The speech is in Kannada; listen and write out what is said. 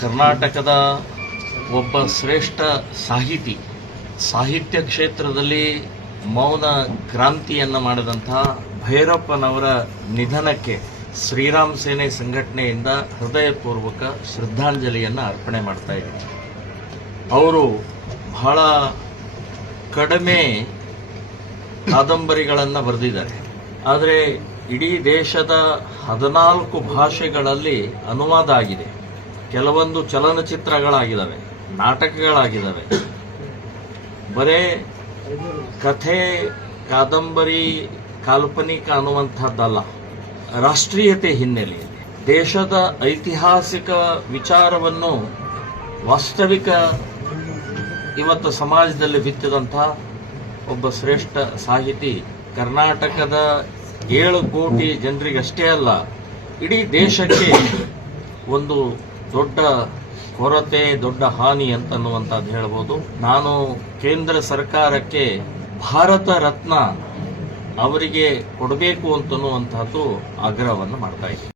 ಕರ್ನಾಟಕದ ಒಬ್ಬ ಶ್ರೇಷ್ಠ ಸಾಹಿತ್ಯ ಕ್ಷೇತ್ರದಲ್ಲಿ ಮೌನ ಕ್ರಾಂತಿಯನ್ನು ಮಾಡಿದಂತಹ ಭೈರಪ್ಪನವರ ನಿಧನಕ್ಕೆ ಶ್ರೀರಾಮ್ ಸೇನೆ ಸಂಘಟನೆಯಿಂದ ಹೃದಯಪೂರ್ವಕ ಶ್ರದ್ಧಾಂಜಲಿಯನ್ನು ಅರ್ಪಣೆ ಮಾಡ್ತಾ ಇದ್ದೀನಿ. ಅವರು ಬಹಳ ಕಡಿಮೆ ಕಾದಂಬರಿಗಳನ್ನು ಬರೆದಿದ್ದಾರೆ, ಆದರೆ ಇಡೀ ದೇಶದ 14 ಭಾಷೆಗಳಲ್ಲಿ ಅನುವಾದ ಆಗಿದೆ. ಕೆಲವೊಂದು ಚಲನಚಿತ್ರಗಳಾಗಿದ್ದಾವೆ, ನಾಟಕಗಳಾಗಿದ್ದಾವೆ. ಬರೇ ಕಥೆ, ಕಾದಂಬರಿ, ಕಾಲ್ಪನಿಕ ಅನ್ನುವಂಥದ್ದಲ್ಲ, ರಾಷ್ಟ್ರೀಯತೆ ಹಿನ್ನೆಲೆಯಲ್ಲಿ ದೇಶದ ಐತಿಹಾಸಿಕ ವಿಚಾರವನ್ನು ವಾಸ್ತವಿಕ ಇವತ್ತು ಸಮಾಜದಲ್ಲಿ ಬಿತ್ತಿದಂತಹ ಒಬ್ಬ ಶ್ರೇಷ್ಠ ಸಾಹಿತಿ ಕರ್ನಾಟಕದ 7 ಕೋಟಿ ಜನರಿಗಷ್ಟೇ ಅಲ್ಲ, ಇಡೀ ದೇಶಕ್ಕೆ ಒಂದು ದೊಡ್ಡ ಕೊರತೆ, ದೊಡ್ಡ ಹಾನಿ ಅಂತನ್ನುವಂಥದ್ದು ಹೇಳ್ಬೋದು. ನಾನು ಕೇಂದ್ರ ಸರ್ಕಾರಕ್ಕೆ ಭಾರತ ರತ್ನ ಅವರಿಗೆ ಕೊಡಬೇಕು ಅಂತನ್ನುವಂತಹದ್ದು ಆಗ್ರಹವನ್ನು ಮಾಡ್ತಾ ಇದ್ದೀನಿ.